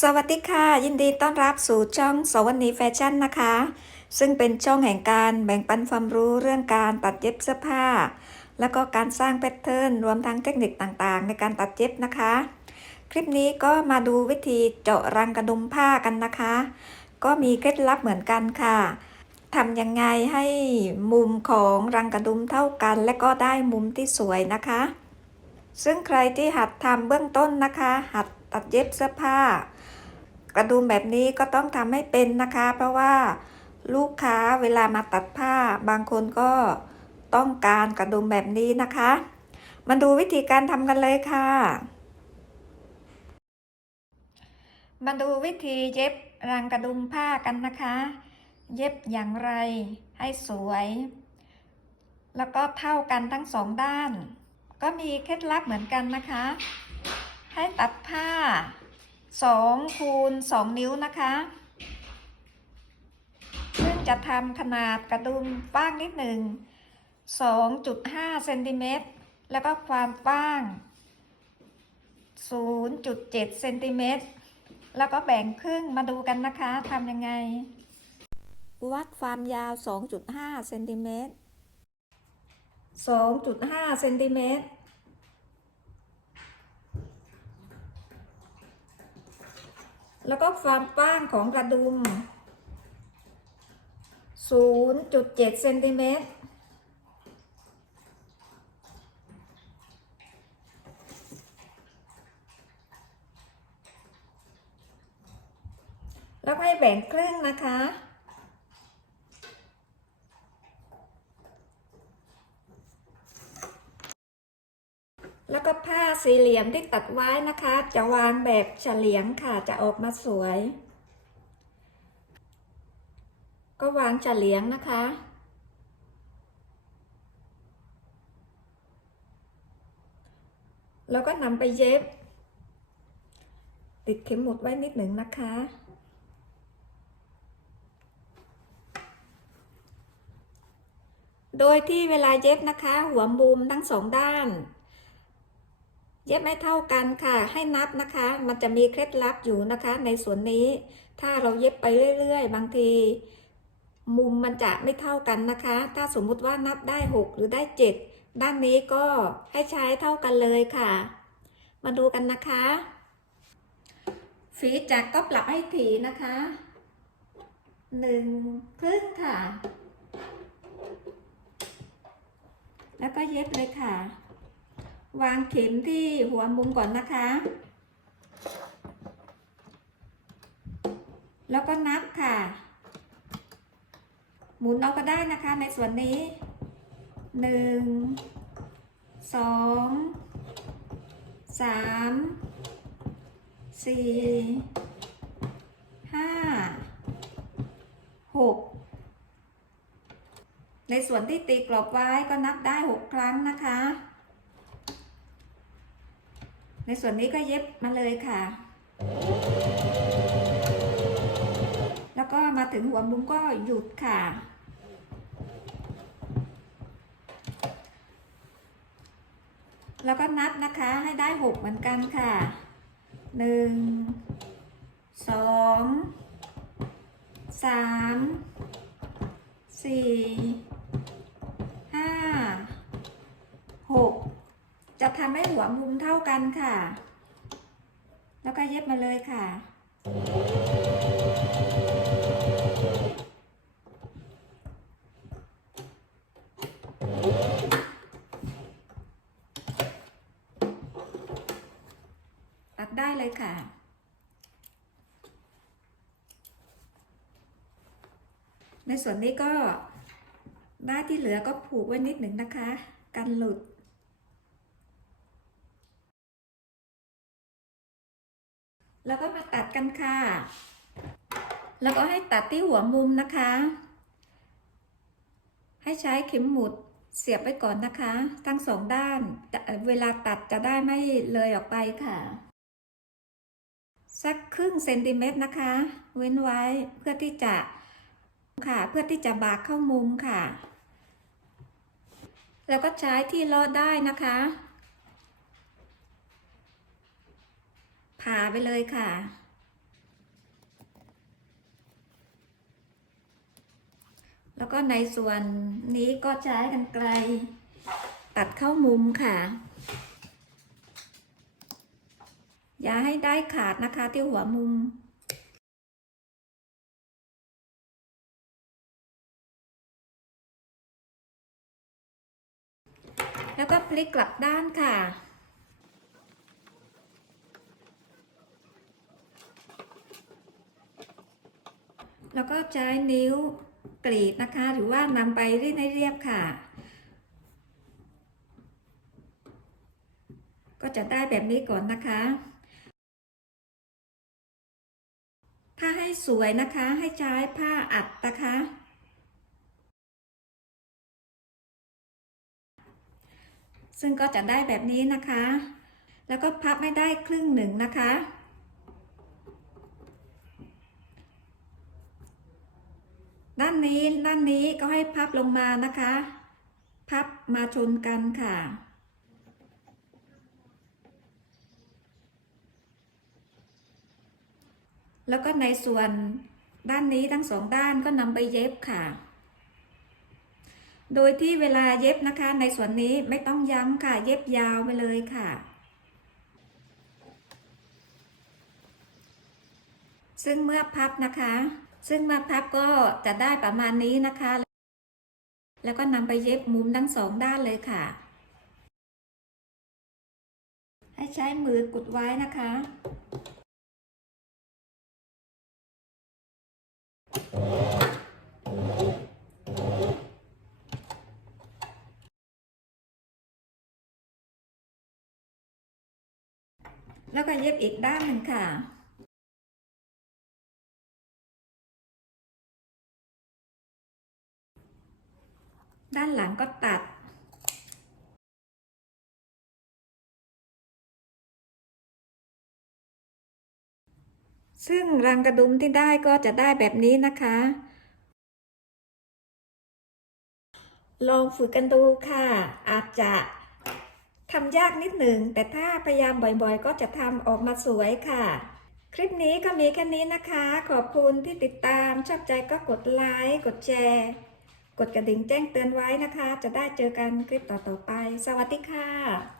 สวัสดีค่ะ ยินดีต้อนรับสู่ช่องสวันีแฟชั่นนะคะ ซึ่งเป็นช่องแห่งการแบ่งปันความรู้เรื่องการตัดเย็บเสื้อผ้า แล้วก็การสร้างแพทเทิร์นรวมทั้งเทคนิคต่างๆ ในการตัดเย็บนะคะ คลิปนี้ก็มาดูวิธีเจาะรังกระดุมผ้ากันนะคะ ก็มีเคล็ดลับเหมือนกันค่ะทำยังไงให้มุมของรังกระดุมเท่ากัน และก็ได้มุมที่สวยนะคะ ซึ่งใครที่หัดทำเบื้องต้นนะคะ หัดตัดเย็บเสื้อผ้า กระดุมแบบนี้ก็ต้องทำให้เป็นนะคะ เพราะว่าลูกค้าเวลามาตัดผ้า บางคนก็ต้องการกระดุมแบบนี้นะคะ มาดูวิธีการทำกันเลยค่ะ มาดูวิธีเย็บรังกระดุมผ้ากันนะคะ เย็บอย่างไรให้สวย แล้วก็เท่ากันทั้งสองด้าน ก็มีเคล็ดลับเหมือนกันนะคะ ให้ตัดผ้า2คูณ2นิ้วนะคะซึ่งจะทำขนาดกระดุมกว้างนิดหนึ่ง2.5เซนติเมตรแล้วก็ความกว้าง 0.7เซนติเมตรแล้วก็แบ่งครึ่งมาดูกันนะคะทำยังไง วัดความยาว 2.5เซนติเมตร 2.5เซนติเมตรแล้วก็ความกว้างของกระดุม 0.7 เซนติเมตร แล้วให้แบ่งครึ่งนะคะ แล้วก็ผ้า สี่เหลี่ยมที่ตัดไว้นะคะ จะวางแบบเฉลียงค่ะจะออกมาสวย ก็วางเฉลียงนะคะแล้วก็นำไปเย็บ ติดเข็มหมุดไว้นิดหนึ่งนะคะ โดยที่เวลาเย็บนะคะ หัวมุมทั้งสองด้าน เย็บไม่เท่ากันค่ะ ให้นับนะคะ มันจะมีเคล็ดลับอยู่นะคะ ในส่วนนี้ ถ้าเราเย็บไปเรื่อยๆ บางที มุมมันจะไม่เท่ากันนะคะ ถ้าสมมุติว่านับได้ 6 หรือได้ 7 ด้านนี้ก็ให้ใช้เท่ากันเลยค่ะ มาดูกันนะคะ ฝีจักก็ปรับให้ถี่นะคะหนึ่งครึ่งค่ะ แล้วก็เย็บเลยค่ะ วางเข็มที่หัวมุมก่อนนะคะ แล้วก็นับค่ะ หมุนเอาก็ได้นะคะในส่วนนี้หนึ่งสองสามสี่ห้าหกในส่วนที่ตีกรอบไว้ก็นับได้หกครั้งนะคะ ในส่วนนี้ก็เย็บมาเลยค่ะ แล้วก็มาถึงหัวมุมก็หยุดค่ะ แล้วก็นับนะคะให้ได้หกเหมือนกันค่ะหนึ่งสองสามสี่ ห้า หก จะ ทำให้หัวมุมเท่ากันค่ะ แล้วก็เย็บมาเลยค่ะ ตัดได้เลยค่ะในส่วนนี้ก็ด้าที่เหลือก็ผูกไว้นิดหนึ่งนะคะ กันหลุด แล้วก็มาตัดกันค่ะ แล้วก็ให้ตัดที่หัวมุมนะคะ ให้ใช้เข็มหมุดเสียบไปก่อนนะคะ ทั้งสองด้าน เวลาตัดจะได้ไม่เลยออกไปค่ะ สักครึ่งเซนติเมตรนะคะ เว้นไว้เพื่อที่จะค่ะ เพื่อที่จะบากเข้ามุมค่ะ แล้วก็ใช้ที่ลอดได้นะคะ ขาไปเลยค่ะ แล้วก็ในส่วนนี้ก็ใช้กันไกล ตัดเข้ามุมค่ะ อย่าให้ได้ขาดนะคะที่หัวมุมแล้วก็พลิกกลับด้านค่ะ แล้วก็ใช้นิ้วกรีดนะคะ หรือว่านำไปรีดให้เรียบค่ะ ก็จะได้แบบนี้ก่อนนะคะ ถ้าให้สวยนะคะให้ใช้ผ้าอัดนะคะซึ่งก็จะได้แบบนี้นะคะ แล้วก็พับไม่ได้ครึ่งหนึ่งนะคะ ด้านนี้ด้านนี้ก็ให้พับลงมานะคะ พับมาชนกันค่ะ แล้วก็ในส่วนด้านนี้ทั้งสองด้านก็นำไปเย็บค่ะ โดยที่เวลาเย็บนะคะ ในส่วนนี้ไม่ต้องย้ำค่ะ เย็บยาวไปเลยค่ะซึ่งเมื่อพับนะคะ ซึ่งมื่อพับก็จะได้ประมาณนี้นะคะ แล้วก็นำไปเย็บมุมทั้งสองด้านเลยค่ะ ให้ใช้มือกดไว้นะคะแล้วก็เย็บอีกด้านหนึ่งค่ะ ด้านหลังก็ตัดซึ่งรังกระดุมที่ได้ก็จะได้แบบนี้นะคะ ลองฝึกกันดูค่ะ อาจจะทำยากนิดหนึ่ง แต่ถ้าพยายามบ่อยๆ ก็จะทำออกมาสวยค่ะ คลิปนี้ก็มีแค่นี้นะคะ ขอบคุณที่ติดตาม ชอบใจก็กดไลค์ กดแชร์ กดกระดิ่งแจ้งเตือนไว้นะคะ จะได้เจอกันคลิปต่อๆไป สวัสดีค่ะ